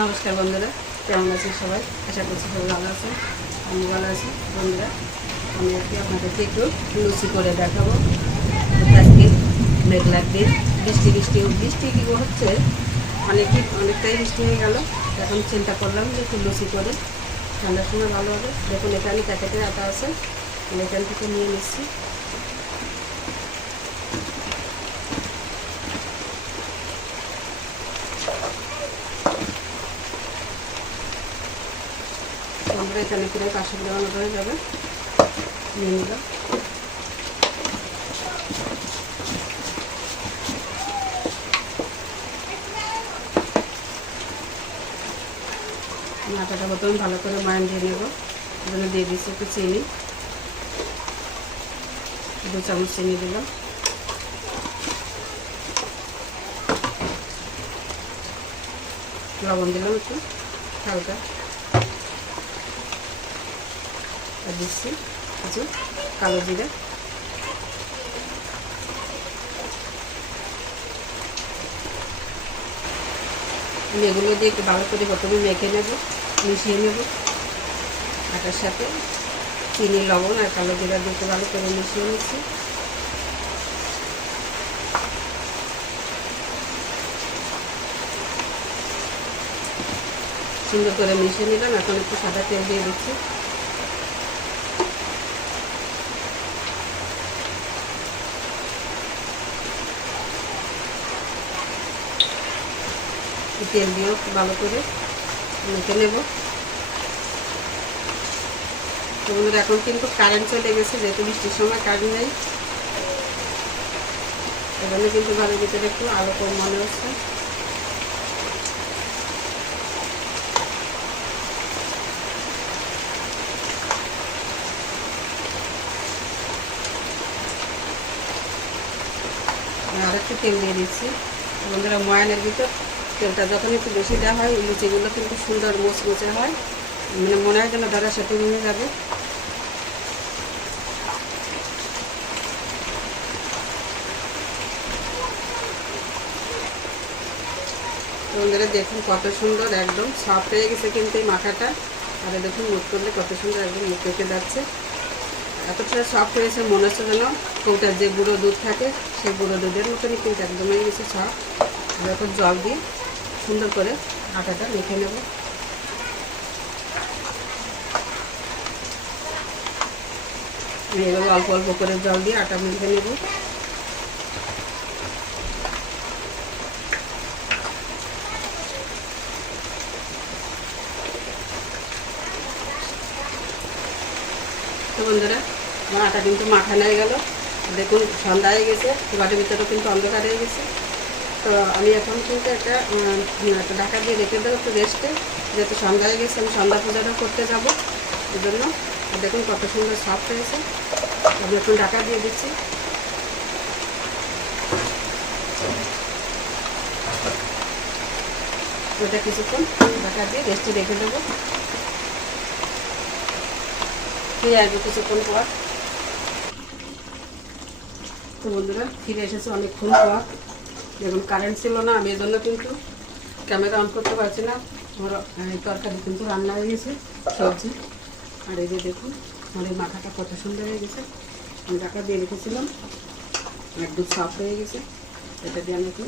নমস্কার বন্ধুরা, কেমন আছেন সবাই? আশা করছি সবাই ভালো আছেন। আমি ভালো আছি। বন্ধুরা, আমি আজকে আপনাদেরকে একটু লুচি করে দেখাবো। আজকে মেঘলার দিন, বৃষ্টি বৃষ্টি বৃষ্টি কী হচ্ছে, অনেকটাই বৃষ্টি হয়ে গেল। এখন চিন্তা করলাম যে একটু লুচি করে ঠান্ডার সময় ভালো হবে। দেখুন এখানে প্যাকেটের আটা আছে, এখান থেকে নিয়ে নিচ্ছি। আমরা এখানে প্রায় 500 গ্রাম মতো হয়ে যাবে, নিয়ে নিলাম। আটাটা প্রথমে ভালো করে ময়ান দিয়ে নেব। এজন্য দিয়ে দিচ্ছি একটু চিনি, 2 চামচ চিনি দিলাম। লবণ দিলাম একটু হালকা, আর দিচ্ছি কিছু কালো জিরা। এগুলো দিয়ে একটু ভালো করে প্রথমে মেখে নেব, মিশিয়ে নেব আটার সাথে। চিনি, লবণ আর কালো জিরা দিয়ে একটু ভালো করে মিশিয়ে নিচ্ছি। সুন্দর করে মিশিয়ে নিলাম। এখন একটু সাদা তেল দিয়ে দিচ্ছি। তেল দিয়েও ভালো করে মেখে নেব। বন্ধুরা, এখন কিন্তু কারেন্ট চলে গেছে, যেহেতু বৃষ্টির সময় কারেন্ট নেই, এজন্য কিন্তু ঘরের ভিতরে একটু আলো কম মনে হচ্ছে। আর একটু তেল দিয়ে দিচ্ছি। বন্ধুরা, ময়ানের ভিতর তেলটা যখন একটু বেশি দেওয়া হয়, লুচিগুলো কিন্তু সুন্দর মুচমুচে হয়, মানে মনে হয় যেন দাদা সেটা নিয়ে যাবে। বন্ধুরা দেখুন কত সুন্দর একদম সফট হয়ে গেছে কিন্তু এই মাখাটা। আর দেখুন মুখ করলে কত সুন্দর একদম মুখ পেকে যাচ্ছে। এতটা সফট হয়েছে, মনে হচ্ছে যেন কৌটার যে গুঁড়ো দুধ থাকে সেই গুঁড়ো দুধের মতনই কিন্তু একদম হয়ে গেছে সফট। এখন জল দিয়ে সুন্দর করে আটাটা মেখে নেব। এইভাবে অল্প অল্প করে জল দিয়ে আটা মেখে নেব। তো বন্ধুরা, আমার আটা কিন্তু মাখানো হয়ে গেল। দেখুন সন্ধ্যা হয়ে গেছে, ঘরের ভিতরেও কিন্তু অন্ধকার হয়ে গেছে। তো আমি এখন কিন্তু একটা ঢাকা দিয়ে রেখে দেবো একটু রেস্টে, যেহেতু সন্ধ্যা হয়ে গেছে, আমি সন্ধ্যা পূজাটা করতে যাব। এই জন্য দেখুন কত সুন্দর সফট হয়েছে। আমি এখন ঢাকা দিয়ে দিচ্ছি। ওটা কিছুক্ষণ ঢাকা দিয়ে রেস্টে রেখে দেবো। ফিরে আসবো কিছুক্ষণ পর। তো বন্ধুরা, ফিরে এসেছে অনেকক্ষণ পর। দেখুন কারেন্ট ছিল না, আমি এর জন্য কিন্তু ক্যামেরা অন করতে পারছি না। আমার তরকারি কিন্তু রান্না হয়ে গেছে, সবজি। আর এই যে দেখুন আমার এই মাথাটা কত সুন্দর হয়ে গেছে। আমি ঢাকা দিয়ে রেখেছিলাম, একদম সফট হয়ে গেছে। এটা দিয়ে আমি একটু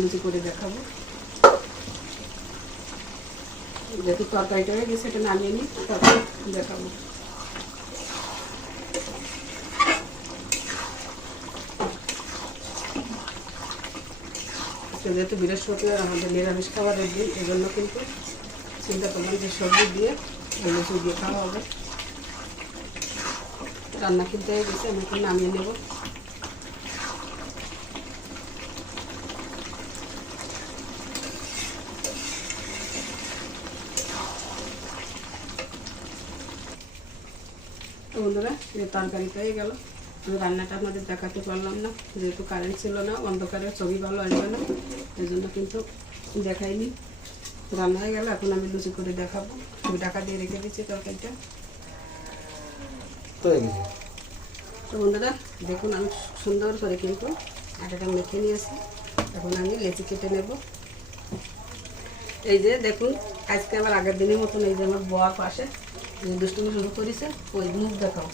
লুচি করে দেখাবো। যেহেতু তরকারিটা হয়ে গেছে, এটা নামিয়ে নিই, তরকারি দেখাবো। যেহেতু বৃহস্পতিবার আমাদের নিরামিষ খাবারের দিন, এই জন্য কিন্তু চিন্তা করলাম যে সবজি দিয়ে লুচি দিয়ে খাওয়া হবে। রান্না কিন্তু হয়ে গেছে, আমি এখন নামিয়ে নেব। তো বন্ধুরা, এই তরকারিটা হয়ে গেল। আমি রান্নাটা আপনাদের দেখাতে পারলাম না, যেহেতু কারেন্ট ছিল না, অন্ধকারে ছবি ভালো আসবে না, এই জন্য কিন্তু দেখাইনি। রান্না হয়ে গেল, এখন আমি লুচি করে দেখাবো। আমি ঢাকা দিয়ে রেখে দিচ্ছি তরকারিটা। তো বন্ধুরা দেখুন, আমি সুন্দর করে কিন্তু আটাটা মেখে নিয়েছি। এখন আমি লেচি কেটে নেব। এই যে দেখুন, আজকে আবার আগের দিনের মতন এই যে আমার বয়া পাশে দুষ্টুমি শুরু করেছে, ওই মুখ দেখাও।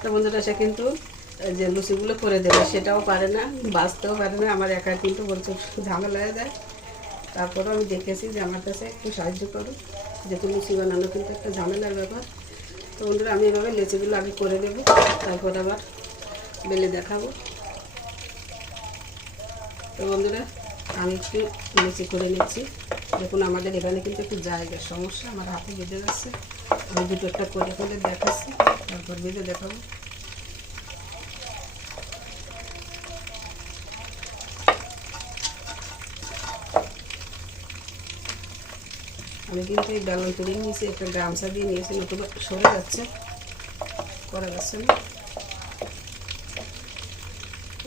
তো বন্ধুরা, সে কিন্তু যে লুচিগুলো করে দেবে সেটাও পারে না, বাঁচতেও পারে না। আমার একা কিন্তু বলছে ঝামেলা হয়ে যায়। তারপরেও আমি দেখেছি যে আমার কাছে একটু সাহায্য করো, যেহেতু লুচি বানানো কিন্তু একটা ঝামেলার ব্যাপার। তো বন্ধুরা, আমি এভাবে লুচিগুলো আগে করে নেব, তারপর আবার বেলে দেখাবো। তো বন্ধুরা, আমি একটু লুচি করে নিচ্ছি। দেখুন, আমাদের এখানে কিন্তু একটু জায়গার সমস্যা, আমার হাতে বেঁধে যাচ্ছে। আমি দুটো একটা করে ফেলে দেখাচ্ছি, তারপর বেঁধে দেখাবো। আমি কিন্তু এই বেলন তুলে নিয়েছি, একটা গামছা দিয়ে নিয়েছি, নতুবা সরে যাচ্ছে, করা যাচ্ছে না।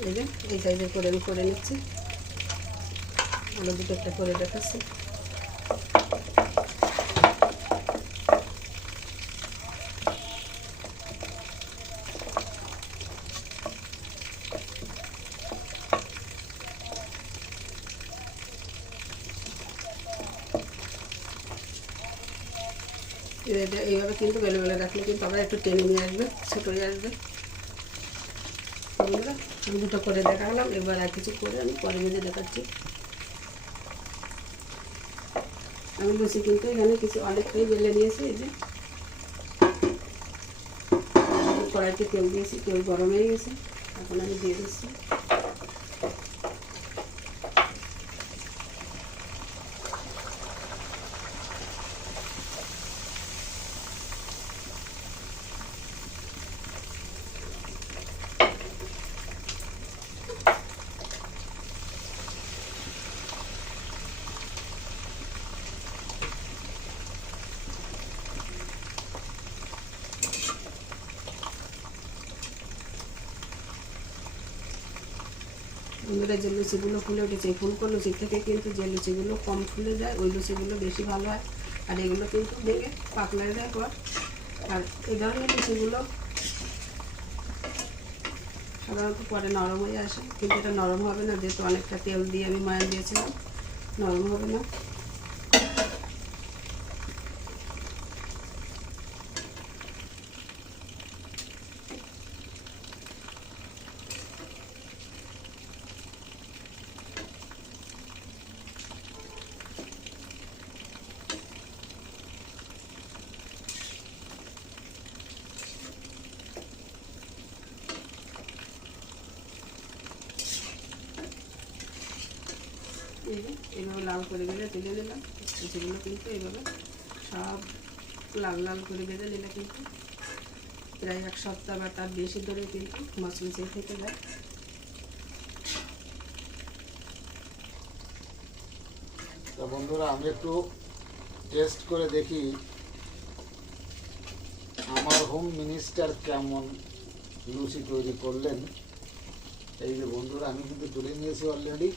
এই যে এই সাইজের করে আমি করে নিচ্ছি, আরও দুটো একটা করে দেখাচ্ছি। এটা এইভাবে কিন্তু বেলে বেলে রাখলে কিন্তু আবার একটু টেনে নিয়ে আসবে, ছোট হয়ে আসবে। বন্ধুরা, আমি দুটো করে দেখালাম, এবার আর কিছু করে আমি পরে বেঁধে দেখাচ্ছি। আমি লুচি কিন্তু এখানে কিছু অনেকটাই বেলে নিয়েছি। এই যে কড়াইতে তেল দিয়েছি, তেল গরম হয়ে গেছে, এখন আমি দিয়ে দিচ্ছি। বন্ধুরা, যে লুচিগুলো ফুলে উঠেছে, এই ফুলকো লুচি থেকে কিন্তু যে লুচিগুলো কম ফুলে যায় ওই লুচিগুলো বেশি ভালো হয়, আর এগুলো কিন্তু ভেঙে পাতলা হয়ে যায় পর। আর এই ধরনের লুচিগুলো সাধারণত পরে নরম হয়ে আসে, কিন্তু এটা নরম হবে না, যেহেতু অনেকটা তেল দিয়ে আমি ময়ান দিয়েছিলাম, নরম হবে না। এইভাবে লাল করে বেঁধে তুলে নিলাম। লুচিগুলো কিন্তু এইভাবে সব লাল লাল করে বেঁধে নিলে কিন্তু প্রায় এক সপ্তাহ বা তার বেশি ধরে কিন্তু মচমচে থেকে যায়। তো বন্ধুরা, আমি একটু টেস্ট করে দেখি আমার হোম মিনিস্টার কেমন লুচি তৈরি করলেন। এই যে বন্ধুরা, আমি কিন্তু তুলে নিয়েছি অলরেডি,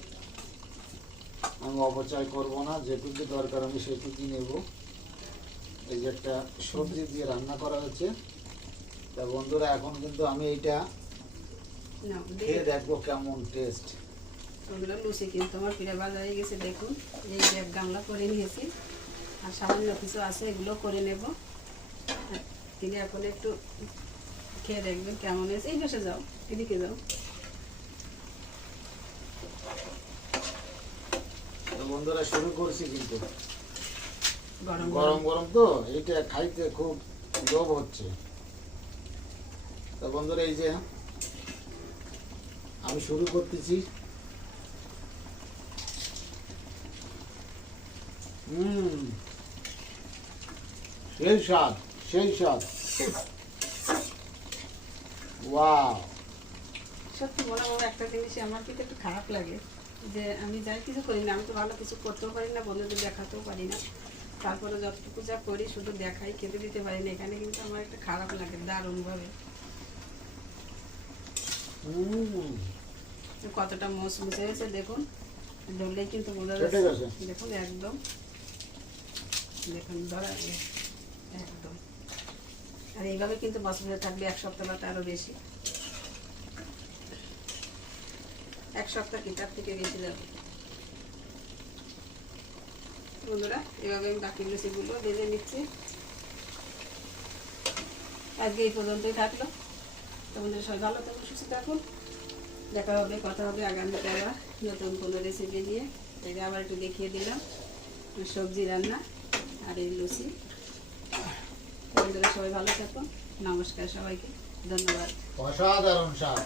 আমি অপচয় করব না, যেটুকু দরকার আমি সেটুকুই নেব। এই যে একটা সবজি দিয়ে রান্না করা হয়েছে। তা বন্ধুরা, এখন কিন্তু আমি এইটা খেয়ে দেখবো কেমন টেস্ট। ওগুলো লুচি কিন্তু আমার ফিরে ভাজা হয়ে গেছে। দেখুন, এই যে এক গামলা করে নিয়েছি, আর সামান্য কিছু আছে, এগুলো করে নেব। তিনি এখন একটু খেয়ে দেখবেন কেমন হয়েছে। এই বসে যাও, এদিকে যাও। তো বন্ধুরা, শুরু করছি কিন্তু গরম গরম গরম তো এইটা খাইতে খুব লোভ হচ্ছে। তো বন্ধুরা, এই যে আমি শুরু করতেছি। সেই স্বাদ, সেই স্বাদ। ওয়াও! সত্যি মনে হয় একটা জিনিস আমার কিন্তু একটু খারাপ লাগে, যে আমি যাই কিছু করি না, আমি তো ভালো কিছু করতেও পারি না, বন্ধুদের দেখাতেও পারি না, তারপরে যতটুকু যা করি শুধু দেখাই, খেতে দিতে পারি না। এখানে কিন্তু আমার একটা খারাপ লাগে দারুণভাবে। কতটা মুচমুচে হয়েছে দেখুন, ধরলেই কিন্তু বোঝা যাচ্ছে। দেখুন একদম, দেখুন ধরা একদম। আর এইভাবে কিন্তু মচমুচে থাকবে এক সপ্তাহ বা তারও বেশি। এক সপ্তাহ কি তার থেকে বেশি যাবে। বন্ধুরা এভাবে আমি বাকি লুচিগুলো ভেজে নিচ্ছি। আজকে এই পর্যন্তই থাকলো। তোমাদের সবাই ভালো থাকুন, সুস্থ থাকুন। দেখা হবে, কথা হবে আগামীতে আবার নতুন কোনো রেসিপি নিয়ে। এটা আবার একটু দেখিয়ে দিলাম সবজি রান্না আর এই লুচি। বন্ধুরা সবাই ভালো থাকুন। নমস্কার সবাইকে, ধন্যবাদ। অসাধারণ স্বাদ।